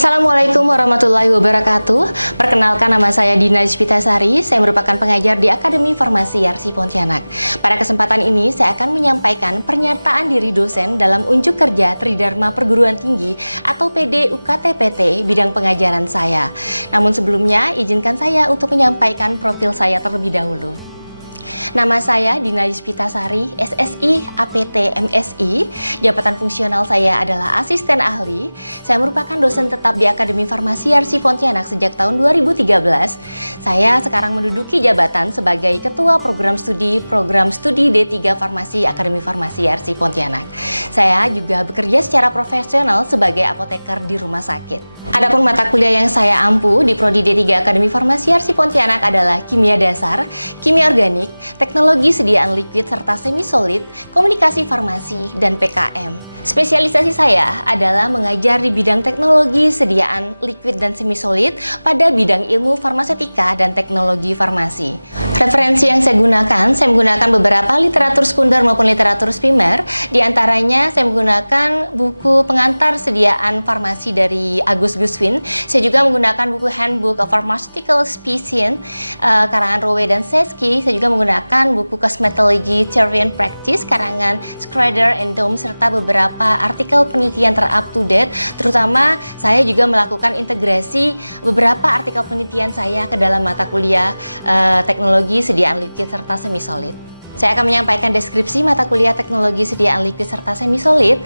Assalamualaikum warahmatullahi wabarakatuh. Perkenalkan, nama saya Dina Yusvitasari. Saya merupakan pengajar di Akademi Farmasi Yarsi Pontianak. Pada kesempatan ini saya akan menyampaikan pernyataan diri dosen dalam unjuk kerja Tridharma Perguruan Tinggi atau PD UKT-PT bidang pengajaran saya. Namun sebelumnya izinkan saya untuk menyampaikan profil saya terlebih dahulu. Nama saya Dina Yusvitasari, SSI, APT, MSI. Jabatan fungsional saya adalah asisten ahli. Saya merupakan dosen tetap di Akademi Farmasi Yarsi Pontianak sejak tahun 2013. Saya sekarang menduduki jabatan sebagai Ketua Program Studi D3 Farmasi Akademi Farmasi Yarsi Pontianak. Saya juga bekerja secara profesional sebagai apoteker di rumah sakit. Adapun mata kuliah yang saya ampu di Prodi D3 Akademi Farmasi Yarsi Pontianak adalah Kimia Dasar, Kimia Organik, Teknologi Sediaan Liquid serta Semi Solid, Komunikasi Farmasi, dan PKM. Spesialisasi saya adalah mengajar di bidang teknologi sediaan liquid dan semi solid pada bidang ilmu farmasetika dan teknologi farmasi. Referensi yang saya menggunakan beberapa literatur sekunder maupun literatur primer. Di antaranya saya menggunakan buku pengantar sediaan farmasi dari Agus Guswin. Saya juga menggunakan buku Handbook of Pharmaceutical Specien karangan Rowe dan Seski. Saya juga menggunakan buku Cosmetology Theory and Practice karangan Schrader and Dome serta beberapa artikel penelitian ter-up to date. Terutama saya juga melakukan integrasi beberapa artikel penelitian saya ke dalam mata kuliah teknologi sediaan liquid serta semi solid. Saya akan menyampaikan deskripsi mata kuliah teknologi sediaan liquid serta semi solid.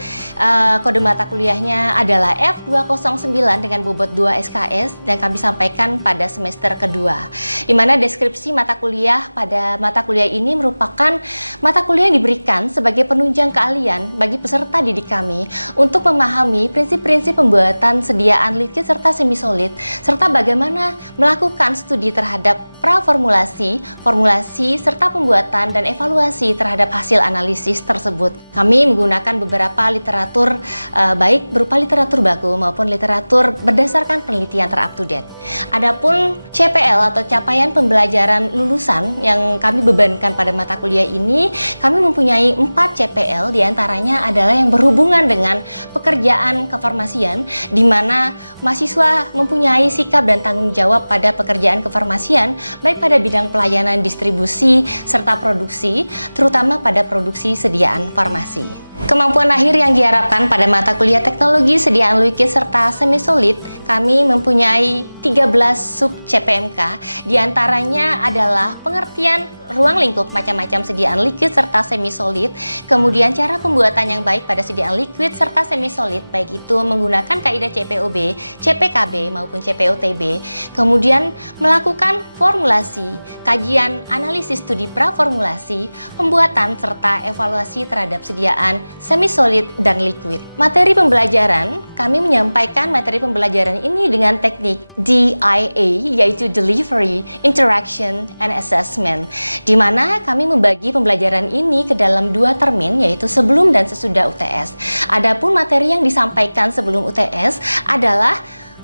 Kode mata kuliahnya adalah F209 dengan bobot 2 SKS dan kami sampaikan pada semester kedua. Di mana deskripsi mata kuliah pada mata kuliah ini merupakan mata kuliah yang diberikan sebagai penunjang keahlian bagi peserta didik kami untuk memahami prinsip-prinsip pembuatan sediaan liquid serta semi solid serta bagaimana melakukan studi terhadap praformulasi, formulasi, serta pembuatan dan evaluasi terhadap hasil analisis tersebut. Kami menggunakan beberapa literatur baik berupa literatur baku maupun literatur berdasarkan penelitian ter-up to date. Adapun CPL atau capaian pembelajaran lulusan yang kami bebankan pada mata kuliah ini, kami mempunyai 4 CPL, diantaranya adalah yang berhubungan dengan pekerjaan kefarmasian, di mana mahasiswa mempunyai sikap dan tanggung jawab pada pekerjaan kefarmasian, baik pada bidang pelayanan distribusi serta produksi, terutama pada produksi sediaan farmasi. Kemampuan akhir yang diharapkan pada mata kuliah teknologi sediaan liquid serta semi solid, kami mempunyai 13 sub CPMK, diantaranya adalah pengertian ruang lingkup macam-macam sediaan liquid serta semi solid, kemudian cara pembuatan yang baik pada sediaan liquid serta semi solid, baik itu menggunakan kaidah CPOB, CPKB maupun CPOTB, kemudian melakukan formulasi, kajian analisis studi praformulasi, pembuatan serta evaluasi terhadap sediaan semi solid dan liquid. Materi pembelajaran, kami menyampaikan materi pembelajaran ini dengan teknik DIA, yaitu Delivery, Interaction, and Assessment, di mana kami membagi pembelajaran ini ke dalam 2 termin, yaitu sebelum dan sesudah UTS. Adapun materi yang disampaikan sebelum UTS adalah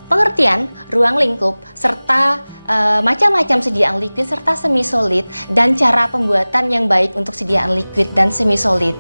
pengertian ruang lingkup serta macam-macam sediaan liquid serta semi solid dan cara pembuatan yang baik untuk sediaan liquid dan semi solid.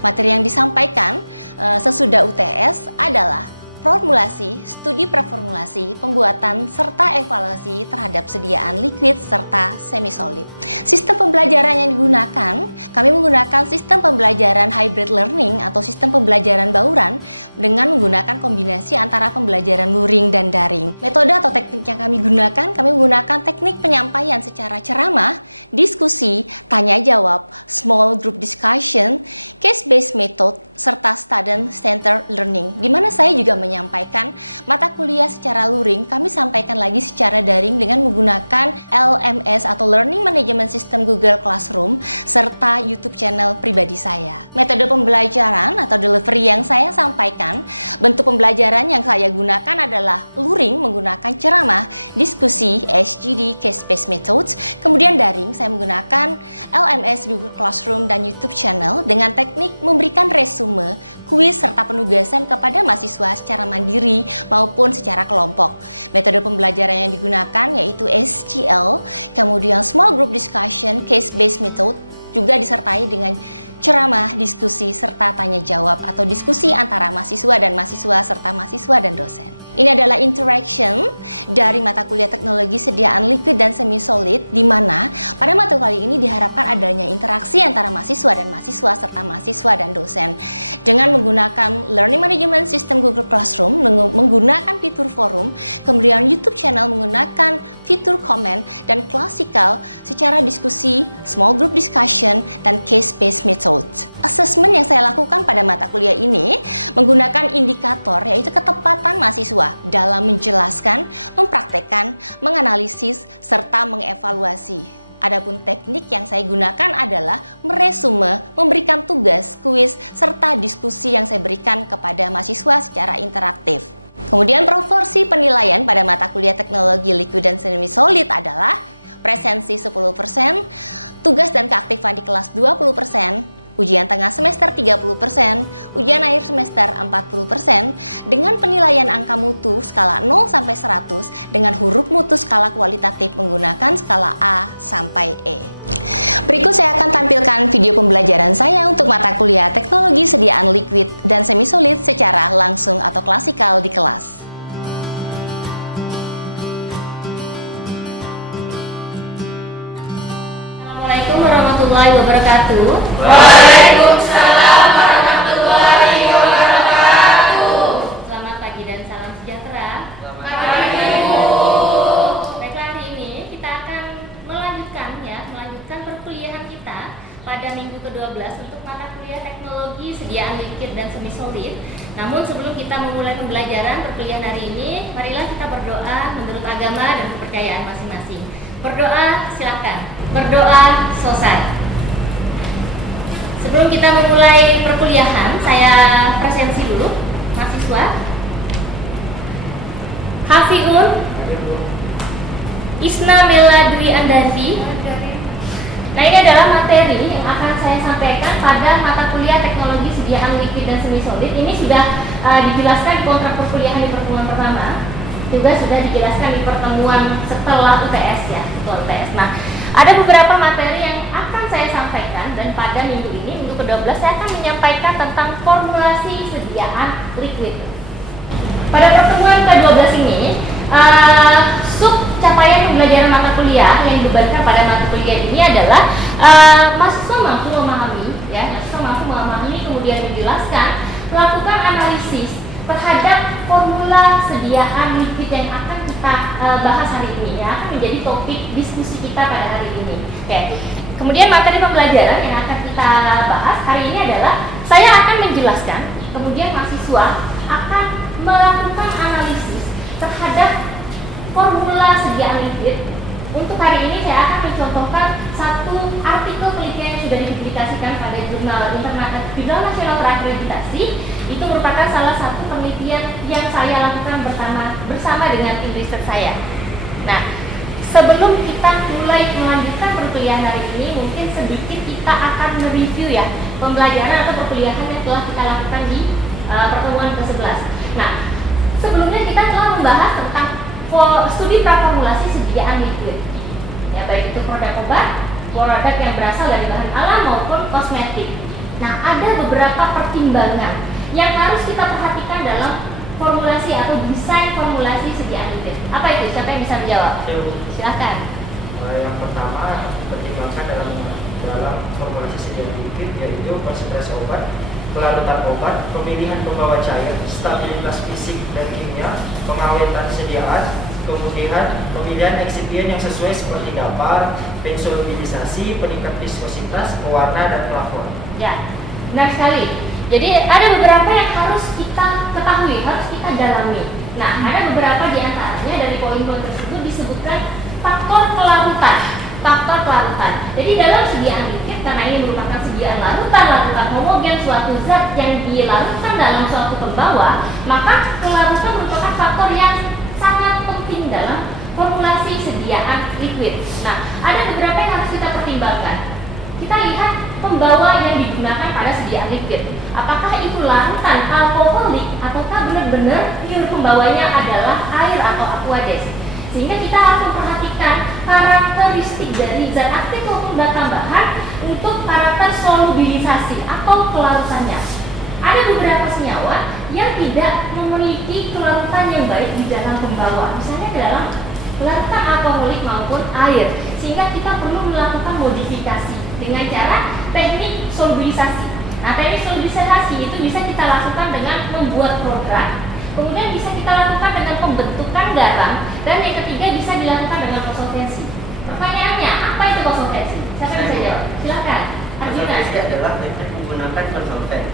Materi yang disampaikan sesudah UTS adalah formulasi, studi praformulasi, pembuatan, serta evaluasi terhadap sediaan liquid serta semi solid. Sistem pembelajaran yang digunakan, kami menggunakan sistem pembelajaran hybrid learning atau sistem pembelajaran bauran dengan menggunakan kombinasi antara pembelajaran luring dan daring. Metode atau teknik yang kami gunakan, kami menggunakan teknik penyampaian secara ceramah, diskusi, tanya jawab, small group discussion, case-based method, serta student-centered learning, di mana saya juga menyampaikan mata kuliah secara luring, kami sampaikan lagi secara daring dengan menggunakan LMS atau Learning Management System Google Classroom, serta YouTube channel pribadi saya. Metode pembelajaran atau delivery yang saya sampaikan, bentuk pembelajaran yang saya gunakan adalah luring menggunakan ceramah, diskusi, SGD, case-based methods, kemudian daring saya menggunakan LMS Google Classroom dan YouTube channel dengan teknik memberikan resume, kuis, serta penugasan kepada mahasiswa secara mandiri maupun secara kelompok. Metode pembelajaran yang digunakan yaitu SGL, kemudian Small Group Discussion, Case-Based Method, juga disertai dengan ceramah, diskusi, serta tanya jawab atau diskusi antara mahasiswa dan mahasiswa serta mahasiswa dan dosen. Ini adalah interaction dari mata kuliah teknologi sediaan liquid dan semi solid, di mana pada mata kuliah ini diharapkan adanya interaksi antara mahasiswa dan mahasiswa serta mahasiswa dan dosen dengan menggunakan learning management system Google Classroom, menggunakan fitur forum, kemudian YouTube channel menggunakan fitur comment, dan klasikal secara diskusi, small group discussion, dan case-based method. Assessment yang saya lakukan pada mata kuliah ini menggunakan indikator yaitu ketepatan mahasiswa dalam menjelaskan, mempraktekkan, menganalisis, serta mengevaluasi. Adapun teknik yang saya gunakan adalah meresume, memberikan tugas, kuis, serta diskusi yang saya berikan kepada mahasiswa secara interaktif. Kemudian proporsi penilaian pada mata kuliah teknologi liquid dan semi solid adalah presensi 10%, tugas dan keaktifan di kelas 20%, ujian tengah semester 30%, ujian akhir semester 40%, dengan penilaian angka mutu skala 0 sampai 100 dengan huruf mutu skala kualitatif menggunakan skala A sampai E. Berikut saya akan tampilkan video pembelajaran saya untuk mata kuliah teknologi sediaan liquid dan semi solid secara langsung atau klasikal di kelas. Assalamualaikum warahmatullahi wabarakatuh. Waalaikumsalam warahmatullahi wabarakatuh. Selamat pagi dan salam sejahtera. Pagi, Bu. Baiklah, hari ini kita akan melanjutkan perkuliahan kita pada minggu ke-12 untuk mata kuliah teknologi sediaan liquid dan semi solid. Namun sebelum kita memulai pembelajaran perkuliahan hari ini, marilah kita berdoa menurut agama dan kepercayaan masing-masing. Berdoa silakan. Berdoa sosat. Sebelum kita memulai perkuliahan, saya presensi dulu mahasiswa. Hafiun Isna Mela Dwi Andarsi. Nah, ini adalah materi yang akan saya sampaikan pada mata kuliah teknologi sediaan liquid dan semi solid. Ini sudah dijelaskan di kontrak perkuliahan di pertemuan pertama, juga sudah dijelaskan di pertemuan setelah UTS ya, setelah UTS. Nah, ada beberapa materi yang akan saya sampaikan, dan pada minggu ini, minggu ke-12, saya akan menyampaikan tentang formulasi sediaan liquid. Pada pertemuan ke-12 ini, sub capaian pembelajaran mata kuliah yang dibebankan pada mata kuliah ini adalah mahasiswa mampu memahami, ini kemudian dijelaskan, melakukan analisis terhadap formula sediaan liquid yang akan kita bahas hari ini, ya, akan menjadi topik diskusi kita pada hari ini. Oke. Kemudian materi pembelajaran yang akan kita bahas hari ini adalah saya akan menjelaskan, kemudian mahasiswa akan melakukan analisis terhadap formula sediaan liquid. Untuk hari ini saya akan mencontohkan satu artikel penelitian yang sudah dipublikasikan pada jurnal nasional terakreditasi. Itu merupakan salah satu penelitian yang saya lakukan bersama dengan tim riset saya. Nah, sebelum kita mulai melanjutkan perkuliahan hari ini, mungkin sedikit kita akan mereview ya pembelajaran atau perkuliahan yang telah kita lakukan di pertemuan ke-11. Nah, sebelumnya kita telah membahas tentang studi praformulasi sediaan liquid, ya, baik itu produk obat, produk yang berasal dari bahan alam maupun kosmetik. Nah, ada beberapa pertimbangan yang harus kita perhatikan dalam formulasi atau desain formulasi sediaan liquid. Apa itu? Siapa yang bisa menjawab? Silakan. Yang pertama dipertimbangkan dalam formulasi sediaan liquid yaitu konsentrasi obat, kelarutan obat, pemilihan pembawa cair, stabilitas fisik dan kimia, pengawetan sediaan, kemudian pemilihan eksipien yang sesuai seperti dapar, pensolubilisasi, peningkat viskositas, pewarna, dan pelafon. Ya, benar sekali. Jadi ada beberapa yang harus kita ketahui, harus kita dalami. Nah, ada beberapa di antaranya dari poin-poin tersebut disebutkan faktor kelarutan. Faktor kelarutan. Jadi dalam sediaan liquid, karena ini merupakan sediaan larutan homogen, suatu zat yang dilarutkan dalam suatu pembawa, maka kelarutan merupakan faktor yang sangat penting dalam formulasi sediaan liquid. Nah, ada beberapa yang harus kita pertimbangkan. Kita lihat pembawa yang digunakan pada sediaan liquid. Apakah itu larutan alkoholik ataukah benar-benar pure pembawanya adalah air atau aqueous? Sehingga kita harus memperhatikan karakteristik dari zat aktif maupun zat tambahan untuk karakter solubilisasi atau kelarutannya. Ada beberapa senyawa yang tidak memiliki kelarutan yang baik pembawa, misalnya dalam larutan alkoholik maupun air, sehingga kita perlu melakukan modifikasi dengan cara teknik solubilisasi. Nah, teknik solubilisasi itu bisa kita lakukan dengan membuat program, kemudian bisa kita lakukan dengan pembentukan garam, dan yang ketiga bisa dilakukan dengan konsolvensi. Pertanyaannya, apa itu konsolvensi? Siapa yang bisa jawab? Silakan. Arjuna. Konsolvensi adalah teknik menggunakan konsolven.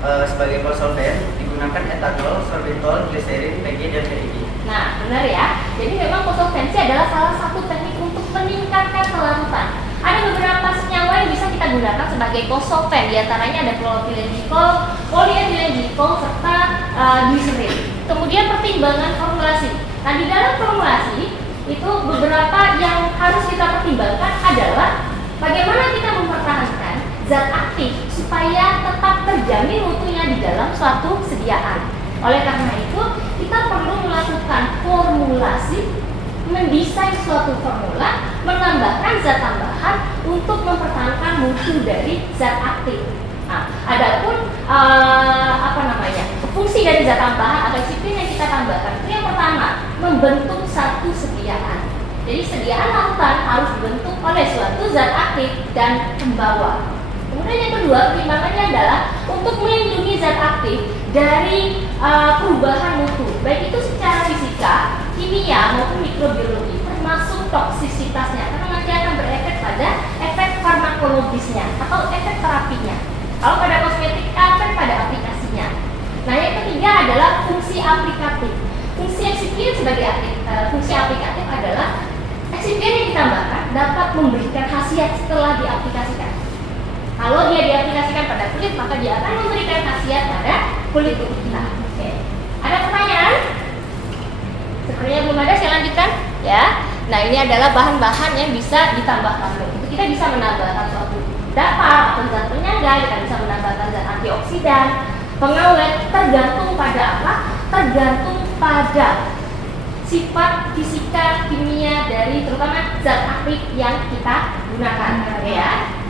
Sebagai konsolven digunakan etanol, sorbitol, gliserin, PG, dan PEG. Nah, benar ya. Jadi memang konsolvensi adalah salah satu teknik untuk meningkatkan kelarutan. Ada beberapa senyawa yang bisa kita gunakan sebagai konsolven, diantaranya ada klorofilenglikol, poliethylenglikol, serta gliserin. Kemudian pertimbangan formulasi. Nah, di dalam formulasi itu beberapa yang harus kita pertimbangkan adalah bagaimana kita mempertahankan zat aktif supaya tetap terjamin mutunya di dalam suatu sediaan. Oleh karena itu, kita perlu melakukan formulasi, mendesain suatu formula, menambahkan zat tambahan untuk mempertahankan mutu dari zat aktif. Nah, adapun fungsi dari zat tambahan atau eksipin yang kita tambahkan itu yang pertama, membentuk satu sediaan. Jadi sediaan larutan harus dibentuk oleh suatu zat aktif dan pembawa. Kemudian yang kedua, pertimbangannya adalah untuk melindungi zat aktif dari perubahan mutu, baik itu secara fisika, kimia maupun mikrobiologi, termasuk toksisitasnya, karena nanti akan berefek pada efek farmakologisnya atau efek terapinya. Kalau pada kosmetik, efek pada aplikasinya. Nah, yang ketiga adalah fungsi aplikatif. Fungsi eksipien sebagai fungsi aplikatif adalah eksipien yang ditambahkan dapat memberikan khasiat setelah diaplikasikan. Kalau dia diaplikasikan pada kulit, maka dia akan memberikan khasiat pada kulit kita. Oke. Ada pertanyaan? Sepertinya belum ada, saya lanjutkan ya. Nah, ini adalah bahan-bahan yang bisa ditambahkan. Kita bisa menambahkan suatu dapar atau zat penyaga, kita bisa menambahkan zat antioksidan, pengawet, tergantung pada apa? Tergantung pada sifat fisika kimia dari terutama zat aktif yang kita gunakan ya.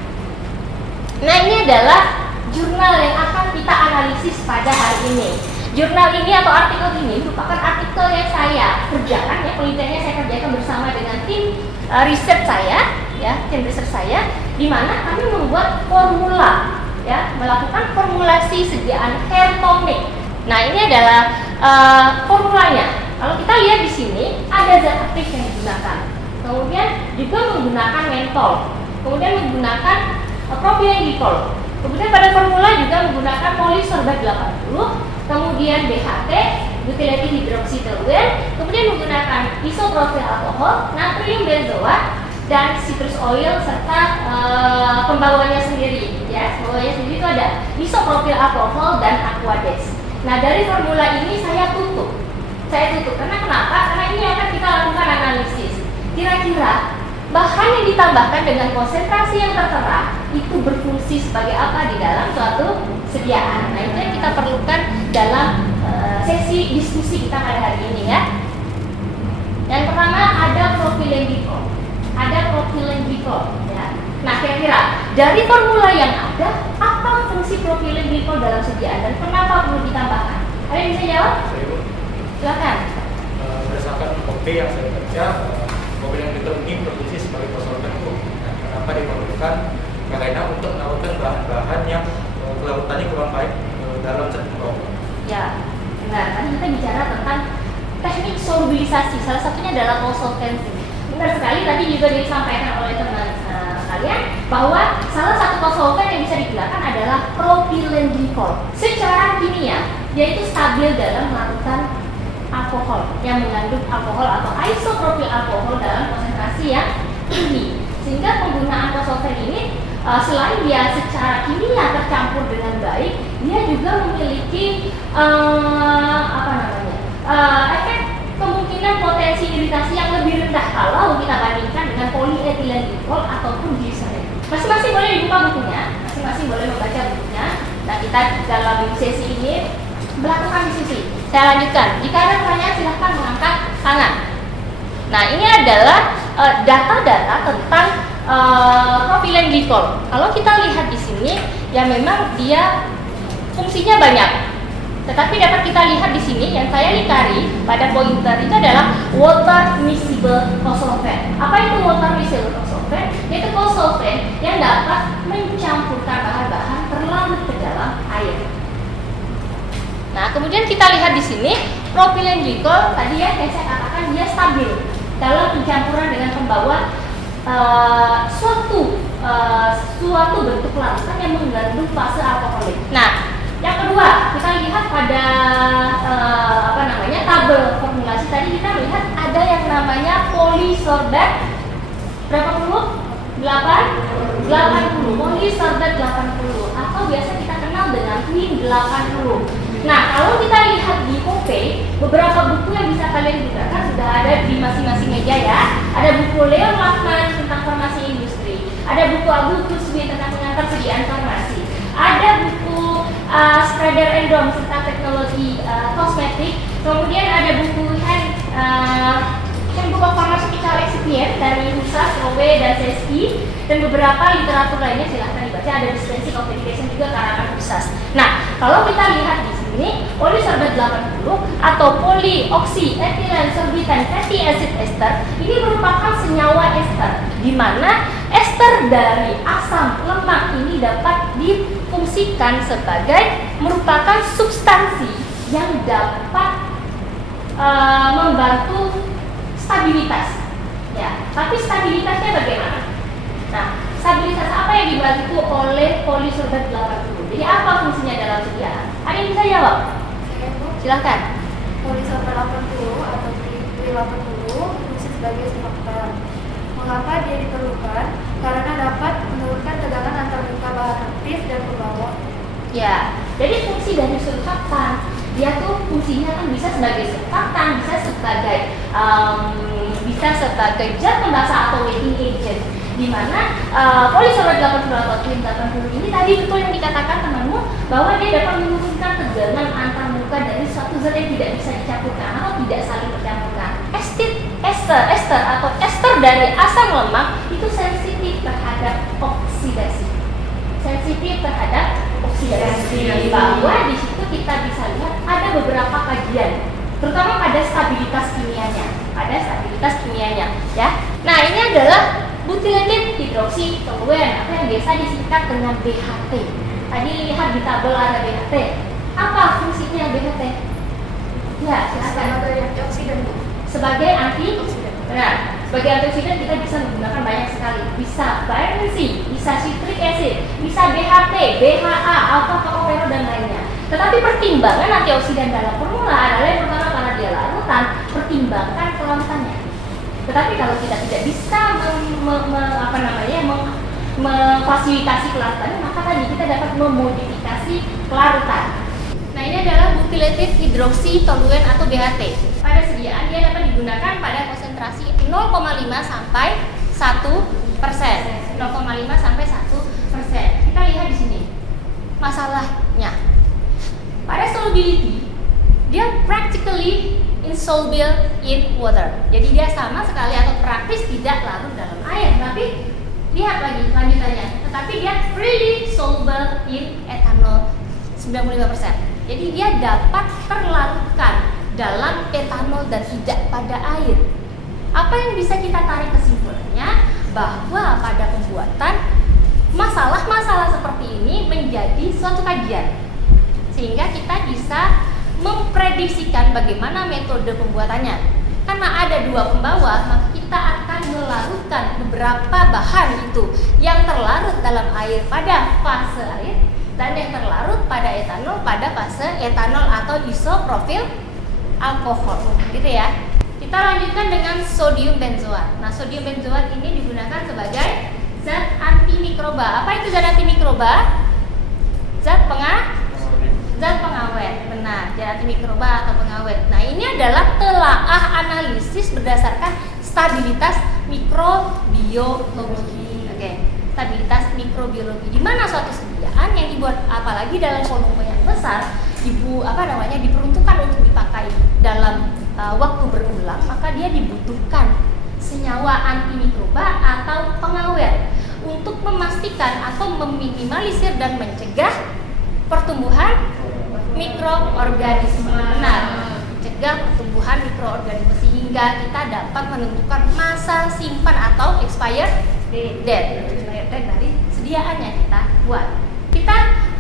Nah, ini adalah jurnal yang akan kita analisis pada hari ini. Jurnal ini atau artikel ini merupakan artikel yang saya kerjakan, ya, penelitiannya saya kerjakan bersama dengan tim riset saya, ya, tim riset saya, di mana kami membuat formula, ya, melakukan formulasi sediaan hair tonic. Nah, ini adalah formulanya. Kalau kita lihat di sini ada zat aktif yang digunakan, kemudian juga menggunakan mentol, kemudian menggunakan propylenglikol. Kemudian pada formula juga menggunakan polisorbat 80, kemudian BHT, butylated hydroxytoluene, kemudian menggunakan isopropyl alkohol, natrium benzoat, dan citrus oil serta pembawanya sendiri. Ya, pembawanya sendiri itu ada isopropyl alkohol dan aquades. Nah, dari formula ini saya tutup. Karena kenapa? Karena ini akan kita lakukan analisis. Kira-kira bahan yang ditambahkan dengan konsentrasi yang tertera itu berfungsi sebagai apa di dalam suatu sediaan. Nah, itu yang kita perlukan dalam sesi diskusi kita pada hari ini ya. Yang pertama ada propylenglikol. Ya. Nah, kira-kira dari formula yang ada, apa fungsi propylenglikol dalam sediaan dan kenapa perlu ditambahkan? Ada yang bisa jawab? Silakan. Berdasarkan kopi yang saya baca, propylenglikol ini berfungsi sebagai konsolven. Nah, kenapa diperlukan? Karena untuk menawarkan bahan-bahan yang kelarutannya kurang baik dalam zat pembawa. Ya, nah tadi kita bicara tentang teknik solubilisasi. Salah satunya adalah konsolvensi. Benar sekali, tadi juga disampaikan oleh teman kalian bahwa salah satu konsolven yang bisa digunakan adalah propylenglikol. Secara kimia, dia itu stabil dalam larutan alkohol yang mengandung alkohol atau isopropyl alkohol dalam konsentrasi yang tinggi. Sehingga penggunaan konsolven ini selain dia secara kimia tercampur dengan baik, dia juga memiliki efek kemungkinan potensi iritasi yang lebih rendah kalau kita bandingkan dengan poliethylenglikol ataupun gliserin. Masing-masing boleh dibuka bukunya, masing-masing boleh membaca bukunya. Nah, kita dalam sesi ini melakukan diskusi. Saya lanjutkan. Jika ada pertanyaan, silahkan mengangkat tangan. Nah, ini adalah data-data tentang propylenglikol. Kalau kita lihat di sini, ya memang dia fungsinya banyak. Tetapi dapat kita lihat di sini yang saya lingkari pada pointer itu adalah water miscible co-solvent. Apa itu water miscible co-solvent? Yaitu co-solvent yang dapat mencampurkan bahan-bahan terlarut ke dalam air. Nah, kemudian kita lihat di sini propylene glycol tadi ya yang saya katakan dia stabil dalam pencampuran dengan membawa suatu bentuk larutan yang mengandung fase alkoholik. Nah, yang kedua kita lihat pada tabel formulasi tadi kita lihat ada yang namanya polisorbat berapa puluh? 80 polisorbat 80 atau biasa kita kenal dengan Twin 80. Nah, kalau kita lihat di Kope, beberapa buku yang bisa kalian gunakan sudah ada di masing-masing meja ya. Ada buku Leon Lachman tentang farmasi industri, ada buku Abu Tuswi tentang ketersediaan farmasi, ada buku Spreader and Dom tentang teknologi kosmetik, kemudian ada buku Handbook Pharmaceutical Excipient dari Rusas, Rowe, dan Seski, dan beberapa literatur lainnya silahkan dibaca. Ada Dispensing of Medication juga karangan Rusas. Nah, kalau kita lihat di sini polisorbat 80 atau polyoxyethylene fatty acid ester ini merupakan senyawa ester, di mana ester dari asam lemak ini dapat difungsikan sebagai merupakan substansi yang dapat membantu stabilitas. Ya, tapi stabilitasnya bagaimana? Nah, stabilitas apa yang dibantu oleh polisorbat 80? Jadi apa fungsinya dalam sediaan? Ada yang bisa jawab? Saya Bu. Silakan. Polisorbat 80 atau Twin 80 berfungsi sebagai surfaktan. Mengapa dia diperlukan? Karena dapat menurunkan tegangan antar muka bahan aktif dan pembawa. Ya, jadi fungsi dari surfaktan, dia tuh fungsinya kan bisa sebagai surfaktan, bisa sebagai zat pembasa atau weighting agent. Di mana polisorbat 80 atau Twin 80 ini tadi betul yang dikatakan temanmu bahwa dia dapat menurunkan tegangan antar muka dari suatu zat yang tidak bisa dicampurkan atau tidak saling bercampurkan. Ester atau ester dari asam lemak itu sensitif terhadap oksidasi. Bahwa di situ kita bisa lihat ada beberapa kajian, terutama pada stabilitas kimianya, ya. Nah, ini adalah butylated hidroksitoluen atau yang biasa disingkat dengan BHT. Tadi lihat di tabel ada BHT. Apa fungsinya BHT? Ya, sebagai antioksidan. Sebagai antioksidan kita bisa menggunakan banyak sekali. Bisa benzene, bisa citric acid, bisa BHT, BHA, alpha tocopherol dan lainnya. Tetapi pertimbangan antioksidan dalam formula adalah yang pertama karena dia larutan, pertimbangkan kelarutannya. Tetapi kalau kita tidak bisa memfasilitasi kelarutan, maka tadi kita dapat memodifikasi kelarutan. Nah, ini adalah butylated hidroksitoluen atau BHT. Pada sediaan dia dapat digunakan pada konsentrasi 0,5 sampai 1%. 0,5 sampai 1%. Kita lihat di sini masalahnya. Pada solubility, dia practically insoluble in water. Jadi dia sama sekali atau praktis tidak larut dalam air. Tapi lihat lagi lanjutannya. Tetapi dia freely soluble in ethanol 95%. Jadi dia dapat terlarutkan dalam etanol dan tidak pada air. Apa yang bisa kita tarik kesimpulannya? Bahwa pada pembuatan masalah-masalah seperti ini menjadi suatu kajian, sehingga kita bisa memprediksikan bagaimana metode pembuatannya. Karena ada dua pembawa, maka kita akan melarutkan beberapa bahan itu yang terlarut dalam air pada fase air dan yang terlarut pada etanol pada fase etanol atau isoprofil alkohol, gitu ya. Kita lanjutkan dengan sodium benzoat. Nah, sodium benzoat ini digunakan sebagai zat antimikroba. Apa itu zat antimikroba? Zat pengawet. Benar, zat antimikroba atau pengawet. Nah, ini adalah telaah analisis berdasarkan stabilitas mikrobiologi. Oke, stabilitas mikrobiologi. Di mana suatu sediaan yang dibuat apalagi dalam volume yang besar, diperuntukkan untuk dipakai dalam waktu berulang, maka dia dibutuhkan senyawa antimikroba atau pengawet untuk memastikan atau meminimalisir dan mencegah pertumbuhan mikroorganisme. Nah, mencegah pertumbuhan mikroorganisme sehingga kita dapat menentukan masa simpan atau expired date dari sediaan yang kita buat. Kita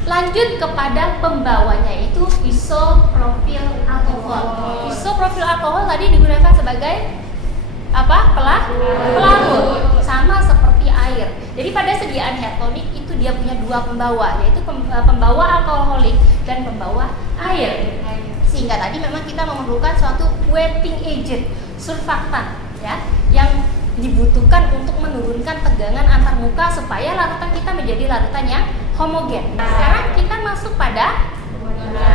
lanjut kepada pembawanya, yaitu isopropil alkohol. Isopropil alkohol tadi digunakan sebagai apa? Pelarut, sama seperti air. Jadi pada sediaan hair tonic itu dia punya dua pembawa, yaitu pembawa alkoholik dan pembawa air. Sehingga tadi memang kita memerlukan suatu wetting agent, surfaktan, ya, yang dibutuhkan untuk menurunkan tegangan antar muka supaya larutan kita menjadi larutan yang homogen. Sekarang kita masuk pada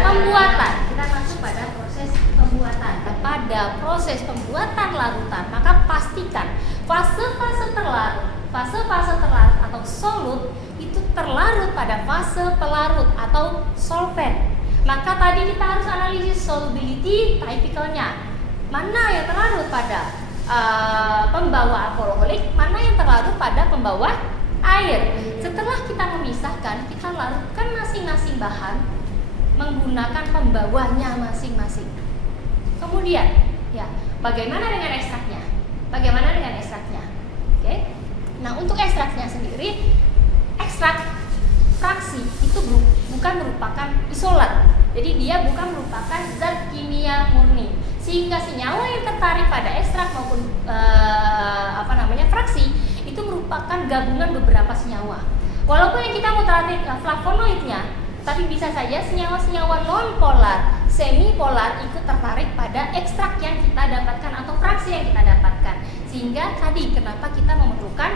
pembuatan. Kita masuk pada proses pembuatan. Pada proses pembuatan larutan, maka pastikan fase-fase terlarut atau solut itu terlarut pada fase pelarut atau solvent. Maka tadi kita harus analisis solubility typicalnya. Mana yang terlarut pada pembawa alkoholik, mana yang terlarut pada pembawa air. Setelah kita memisahkan, kita larutkan masing-masing bahan menggunakan pembawanya masing-masing. Kemudian, ya, bagaimana dengan ekstraknya? Oke. Nah, untuk ekstraknya sendiri, ekstrak fraksi itu bukan merupakan isolat. Jadi dia bukan merupakan zat kimia murni. Sehingga senyawa yang tertarik pada ekstrak maupun fraksi itu merupakan gabungan beberapa senyawa. Walaupun yang kita mau tarik flavonoidnya, tapi bisa saja senyawa-senyawa non-polar, semi-polar ikut tertarik pada ekstrak yang kita dapatkan atau fraksi yang kita dapatkan. Sehingga tadi kenapa kita memerlukan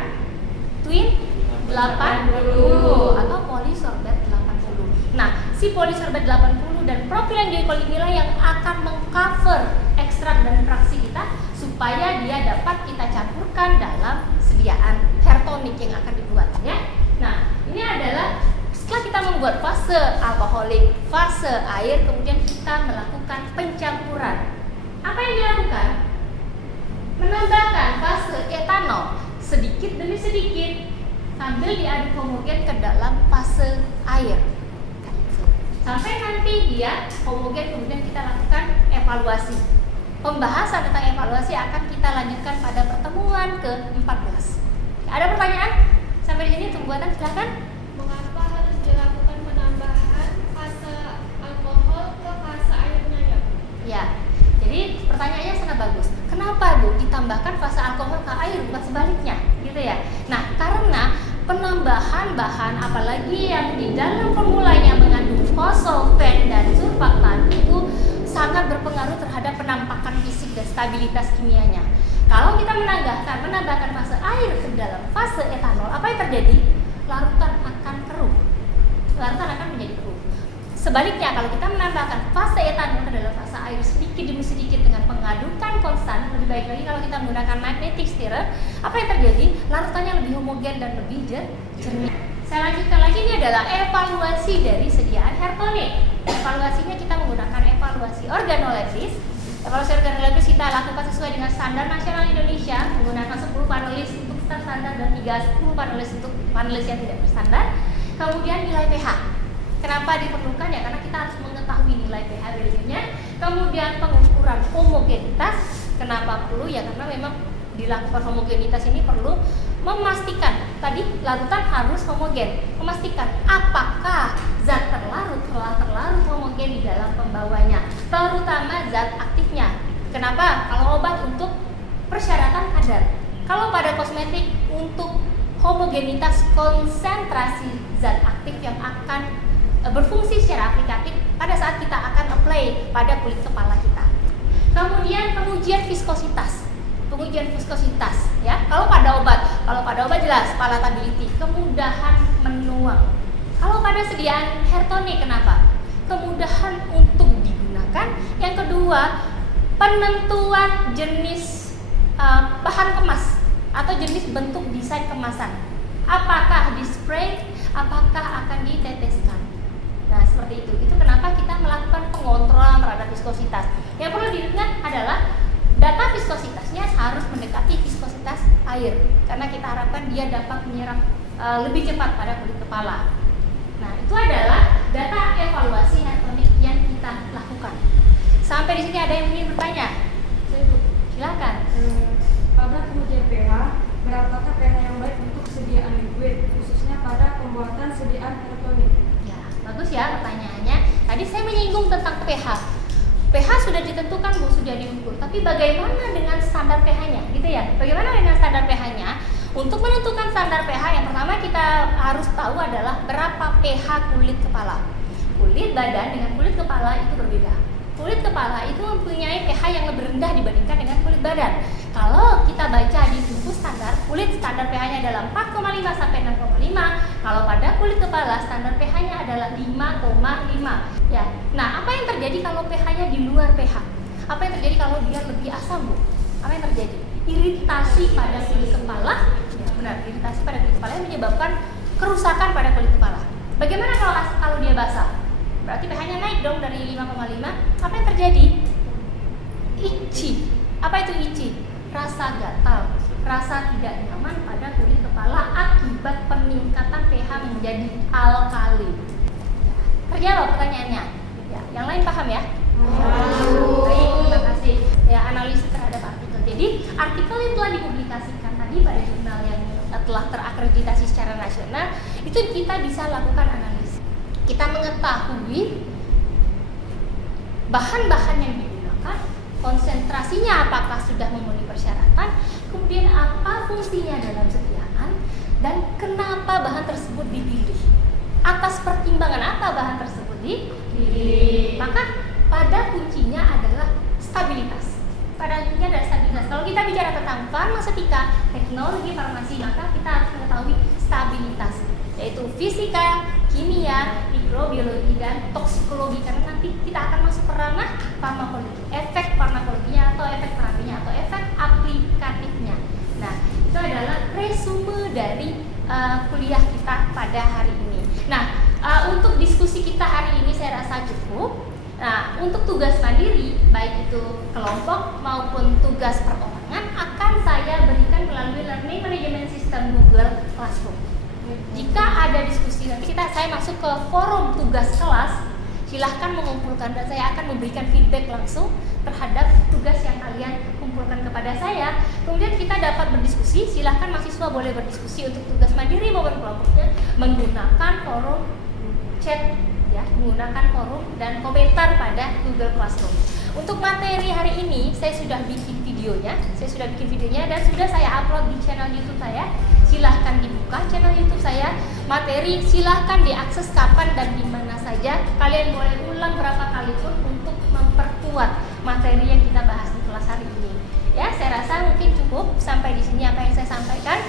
twin 80 atau polysorbate 80. Nah, si polysorbate 80 dan propylenglycol inilah yang akan mengcover ekstrak dan fraksi kita supaya dia dapat kita campurkan dalam sediaan hair tonic yang akan dibuatnya. Nah, ini adalah setelah kita membuat fase alkoholik, fase air, kemudian kita melakukan pencampuran. Apa yang dilakukan? Menambahkan fase etanol sedikit demi sedikit sambil diaduk homogen ke dalam fase air. Sampai nanti dia homogen, kemudian kita lakukan evaluasi. Pembahasan tentang evaluasi akan kita lanjutkan pada pertemuan ke-14. Ada pertanyaan? Sampai di sini pembuatan, silahkan. Mengapa harus dilakukan penambahan fase alkohol ke fase airnya, ya? Ya, jadi pertanyaannya sangat bagus. Kenapa, Bu, ditambahkan fase alkohol ke air bukan sebaliknya, gitu ya? Nah, karena penambahan bahan apalagi yang di dalam formulanya mengandung fosfolfen dan surfaktan itu sangat berpengaruh terhadap penampakan fisik dan stabilitas kimianya. Kalau kita menambahkan fase air ke dalam fase etanol, apa yang terjadi? Larutan akan keruh. Larutan akan menjadi keruh. Sebaliknya, kalau kita menambahkan fase etanol ke dalam fase air sedikit demi sedikit dengan pengadukan konstan, lebih baik lagi kalau kita menggunakan magnetic stirrer, apa yang terjadi? Larutannya lebih homogen dan lebih jernih. Saya lanjutkan lagi, ini adalah evaluasi dari sediaan hair tonic. Evaluasinya kita menggunakan evaluasi organolepsis. Evaluasi organolepsis kita lakukan sesuai dengan standar nasional Indonesia, menggunakan 10 panelis untuk standar dan 30 panelis untuk panelis yang tidak berstandar. Kemudian nilai pH. Kenapa diperlukan? Ya karena kita harus mengetahui nilai pH value-nya. Kemudian pengukuran homogenitas. Kenapa perlu? Ya karena memang dilakukan homogenitas ini perlu memastikan tadi larutan harus homogen, memastikan apakah zat terlarut telah terlarut homogen di dalam pembawanya, terutama zat aktifnya. Kenapa? Kalau obat untuk persyaratan kadar, kalau pada kosmetik untuk homogenitas konsentrasi zat aktif yang akan berfungsi secara aplikatif pada saat kita akan apply pada kulit kepala kita. Kemudian pengujian viskositas. Ya, kalau pada obat jelas palatability, kemudahan menuang. Kalau pada sediaan hair tonic, kenapa? Kemudahan untuk digunakan. Yang kedua, penentuan jenis bahan kemas atau jenis bentuk desain kemasan. Apakah di spray, apakah akan diteteskan. Nah, seperti itu. Itu kenapa kita melakukan pengontrolan terhadap viskositas. Yang perlu diingat adalah data viskositasnya harus mendekati viskositas air karena kita harapkan dia dapat menyerap lebih cepat pada kulit kepala. Nah, itu adalah data evaluasi hair tonic yang pH. pH sudah ditentukan Bu, sudah diukur. Tapi bagaimana dengan standar pH-nya, gitu ya? Bagaimana dengan standar pH-nya? Untuk menentukan standar pH, yang pertama kita harus tahu adalah berapa pH kulit kepala. Kulit badan dengan kulit kepala itu berbeda. Kulit kepala itu mempunyai pH yang lebih rendah dibandingkan dengan kulit badan. Kalau kita baca di buku standar, kulit standar pH-nya adalah 4,5 sampai 6,5. Kalau pada kulit kepala standar pH-nya adalah 5,5. Ya. Nah, apa yang terjadi kalau pH-nya di luar pH? Apa yang terjadi kalau dia lebih asam, Bu? Apa yang terjadi? Iritasi pada kulit kepala. Ya, benar, iritasi pada kulit kepala yang menyebabkan kerusakan pada kulit kepala. Bagaimana kalau dia basah? Berarti pH-nya naik dong dari 5,5. Apa yang terjadi? Itchy. Apa itu itchy? Rasa gatal, rasa tidak nyaman pada kulit kepala akibat peningkatan pH menjadi alkali. Terjawab pertanyaannya? Ya, yang lain paham ya? Baik, terima kasih. Ya, analisis terhadap artikel. Jadi, artikel yang telah dipublikasikan tadi pada jurnal yang telah terakreditasi secara nasional, itu kita bisa lakukan analisis. Kita mengetahui bahan-bahan yang digunakan, konsentrasinya apakah sudah memenuhi persyaratan, kemudian apa fungsinya dalam sediaan, dan kenapa bahan tersebut dipilih. Atas pertimbangan apa bahan tersebut dipilih. Maka pada kuncinya adalah stabilitas. Pada kuncinya adalah stabilitas. Kalau kita bicara tentang farmaseutika, teknologi farmasi, maka kita harus mengetahui stabilitas, yaitu fisika, kimia, mikrobiologi, dan toksikologi. Karena nanti kita akan masuk ke ranah farmakologi, efek farmakologinya atau efek terapinya atau efek aplikatifnya. Nah, itu adalah resume dari kuliah kita pada hari ini. Nah, untuk diskusi kita hari ini saya rasa cukup. Nah, untuk tugas mandiri, baik itu kelompok maupun tugas perorangan, akan saya berikan melalui Learning Management System Google Classroom. Jika ada diskusi, nanti saya masuk ke forum tugas kelas, silahkan mengumpulkan dan saya akan memberikan feedback langsung terhadap tugas yang kalian kumpulkan kepada saya. Kemudian kita dapat berdiskusi, silahkan mahasiswa boleh berdiskusi untuk tugas mandiri maupun kelompoknya menggunakan forum chat, ya, menggunakan forum dan komentar pada Google Classroom. Untuk materi hari ini saya sudah bikin videonya, dan sudah saya upload di channel YouTube saya. Silahkan dibuka channel YouTube saya. Materi silahkan diakses kapan dan di mana saja. Kalian boleh ulang berapa kali pun untuk memperkuat materi yang kita bahas di kelas hari ini. Ya, saya rasa mungkin cukup sampai di sini apa yang saya sampaikan.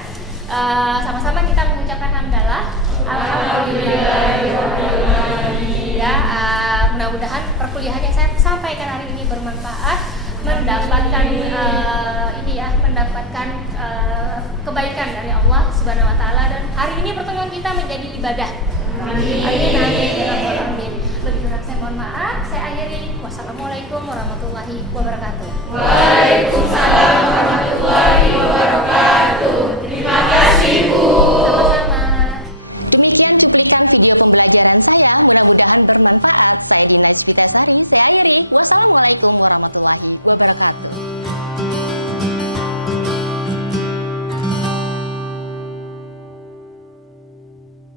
Sama-sama kita mengucapkan hamdalah. Alhamdulillahirobbilalamin. Ya, mudah-mudahan perkuliahan yang saya sampaikan hari ini bermanfaat, mendapatkan kebaikan dari Allah Subhanahu wa taala, dan hari ini pertemuan kita menjadi ibadah. Amin. Amin. Lebih kurang saya mohon maaf. Saya akhiri. Wassalamualaikum warahmatullahi wabarakatuh. Waalaikumsalam warahmatullahi wabarakatuh. Terima kasih, Bu. Sama-sama. Demikian cuplikan video pembelajaran saya, mudah-mudahan bermanfaat. Saya Dina Spitasari, saya akhiri. Wassalamualaikum warahmatullahi wabarakatuh.